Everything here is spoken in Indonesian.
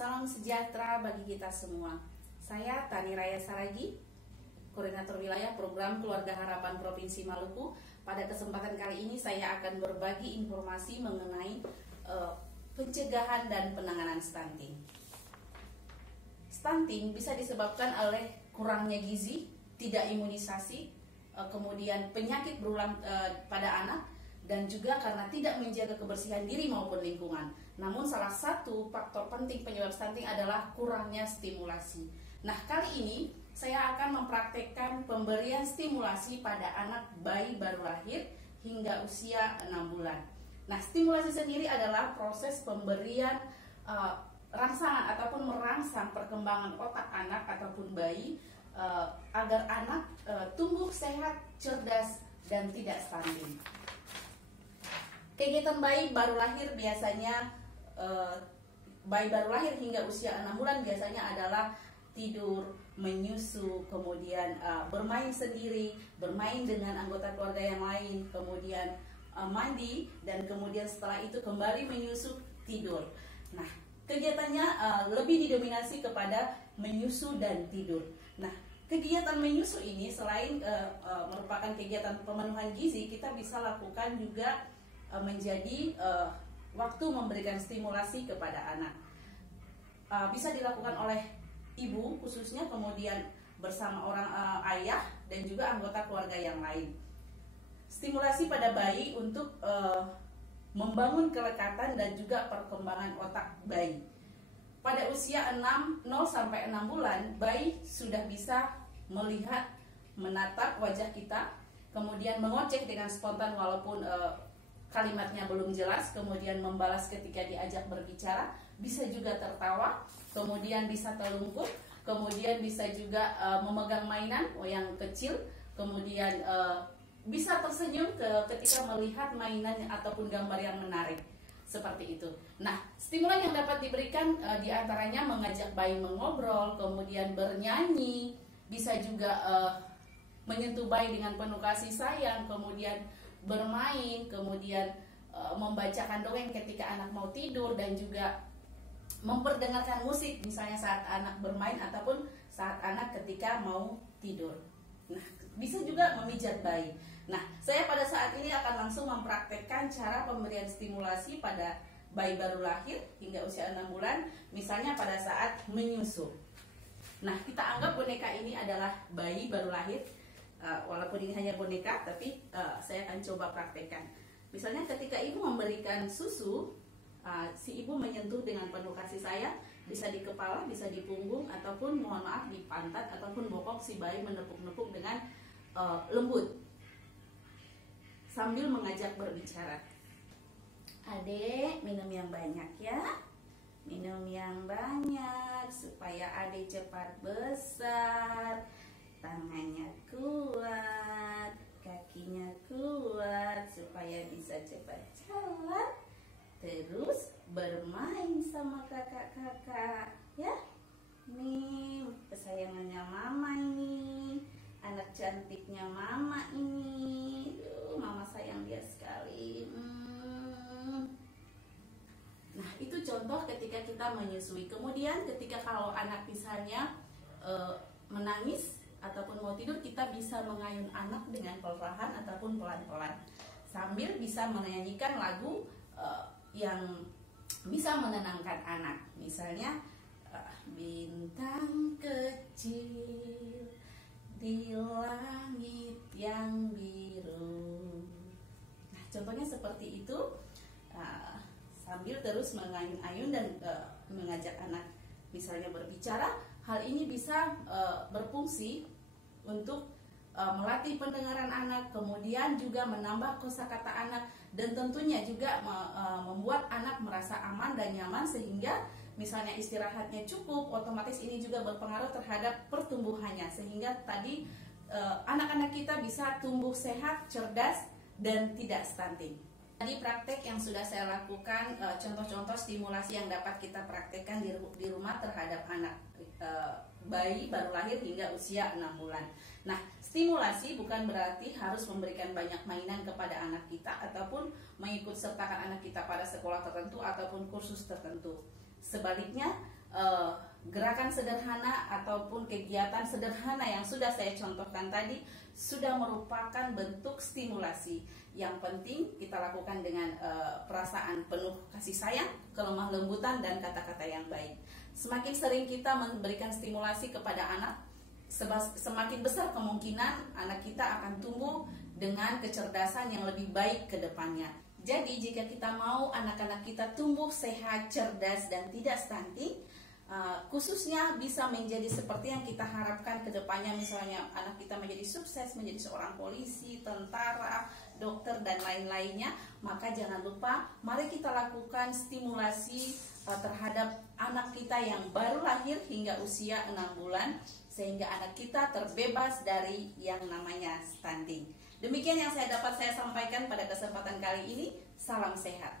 Salam sejahtera bagi kita semua. Saya Tani Raya Saragi, Koordinator Wilayah Program Keluarga Harapan Provinsi Maluku. Pada kesempatan kali ini saya akan berbagi informasi mengenai pencegahan dan penanganan stunting. Stunting bisa disebabkan oleh kurangnya gizi, tidak imunisasi, kemudian penyakit berulang pada anak, dan juga karena tidak menjaga kebersihan diri maupun lingkungan. Namun salah satu faktor penting penyebab stunting adalah kurangnya stimulasi. Nah, kali ini saya akan mempraktekkan pemberian stimulasi pada anak bayi baru lahir hingga usia 6 bulan. Nah, stimulasi sendiri adalah proses pemberian rangsangan ataupun merangsang perkembangan otak anak ataupun bayi agar anak tumbuh sehat, cerdas, dan tidak stunting. Kegiatan bayi baru lahir biasanya bayi baru lahir hingga usia 6 bulan biasanya adalah tidur, menyusu, kemudian bermain sendiri, bermain dengan anggota keluarga yang lain, kemudian mandi, dan kemudian setelah itu kembali menyusu, tidur. Nah, kegiatannya lebih didominasi kepada menyusu dan tidur. Nah, kegiatan menyusu ini selain merupakan kegiatan pemenuhan gizi, kita bisa lakukan juga menjadi waktu memberikan stimulasi kepada anak. Bisa dilakukan oleh ibu khususnya, kemudian bersama orang ayah dan juga anggota keluarga yang lain. Stimulasi pada bayi untuk membangun kelekatan dan juga perkembangan otak bayi. Pada usia 0 sampai 6 bulan, bayi sudah bisa melihat, menatap wajah kita, kemudian mengoceh dengan spontan walaupun kalimatnya belum jelas, kemudian membalas ketika diajak berbicara, bisa juga tertawa, kemudian bisa telungkup, kemudian bisa juga memegang mainan yang kecil, kemudian bisa tersenyum ketika melihat mainan ataupun gambar yang menarik, seperti itu. Nah, stimulan yang dapat diberikan diantaranya mengajak bayi mengobrol, kemudian bernyanyi, bisa juga menyentuh bayi dengan penuh kasih sayang, kemudian bermain, kemudian membacakan dongeng ketika anak mau tidur, dan juga memperdengarkan musik misalnya saat anak bermain ataupun saat anak ketika mau tidur. Nah, bisa juga memijat bayi. Nah, saya pada saat ini akan langsung mempraktekkan cara pemberian stimulasi pada bayi baru lahir hingga usia 6 bulan, misalnya pada saat menyusu. Nah, kita anggap boneka ini adalah bayi baru lahir. Walaupun ini hanya boneka, tapi saya akan coba praktekkan. Misalnya ketika ibu memberikan susu, si ibu menyentuh dengan penuh kasih sayang, bisa di kepala, bisa di punggung, ataupun mohon maaf di pantat, ataupun bokong si bayi menepuk-nepuk dengan lembut, sambil mengajak berbicara. Adek, minum yang banyak ya, minum yang banyak supaya adek cepat besar. Tangannya kuat, kakinya kuat supaya bisa cepat jalan. Terus bermain sama kakak-kakak ya. Nih kesayangannya mama ini, anak cantiknya mama ini. Mama sayang dia sekali. Nah, itu contoh ketika kita menyusui. Kemudian ketika kalau anak misalnya menangis ataupun mau tidur, kita bisa mengayun anak dengan perlahan ataupun pelan-pelan, sambil bisa menyanyikan lagu yang bisa menenangkan anak. Misalnya bintang kecil di langit yang biru. Nah, contohnya seperti itu, sambil terus mengayun-ayun dan mengajak anak misalnya berbicara. Hal ini bisa berfungsi untuk melatih pendengaran anak, kemudian juga menambah kosakata anak, dan tentunya juga membuat anak merasa aman dan nyaman, sehingga misalnya istirahatnya cukup, otomatis ini juga berpengaruh terhadap pertumbuhannya, sehingga tadi anak-anak kita bisa tumbuh sehat, cerdas, dan tidak stunting. Tadi praktek yang sudah saya lakukan, contoh-contoh stimulasi yang dapat kita praktekkan di rumah terhadap anak bayi baru lahir hingga usia 6 bulan. Nah, stimulasi bukan berarti harus memberikan banyak mainan kepada anak kita ataupun mengikut sertakan anak kita pada sekolah tertentu ataupun kursus tertentu. Sebaliknya, gerakan sederhana ataupun kegiatan sederhana yang sudah saya contohkan tadi sudah merupakan bentuk stimulasi. Yang penting kita lakukan dengan perasaan penuh kasih sayang, kelemah lembutan, dan kata-kata yang baik. Semakin sering kita memberikan stimulasi kepada anak, semakin besar kemungkinan anak kita akan tumbuh dengan kecerdasan yang lebih baik ke depannya. Jadi jika kita mau anak-anak kita tumbuh sehat, cerdas, dan tidak stunting, khususnya bisa menjadi seperti yang kita harapkan ke depannya, misalnya anak kita menjadi sukses, menjadi seorang polisi, tentara, dokter, dan lain-lainnya, maka jangan lupa mari kita lakukan stimulasi terhadap anak kita yang baru lahir hingga usia 6 bulan, sehingga anak kita terbebas dari yang namanya stunting. Demikian yang dapat saya sampaikan pada kesempatan kali ini. Salam sehat.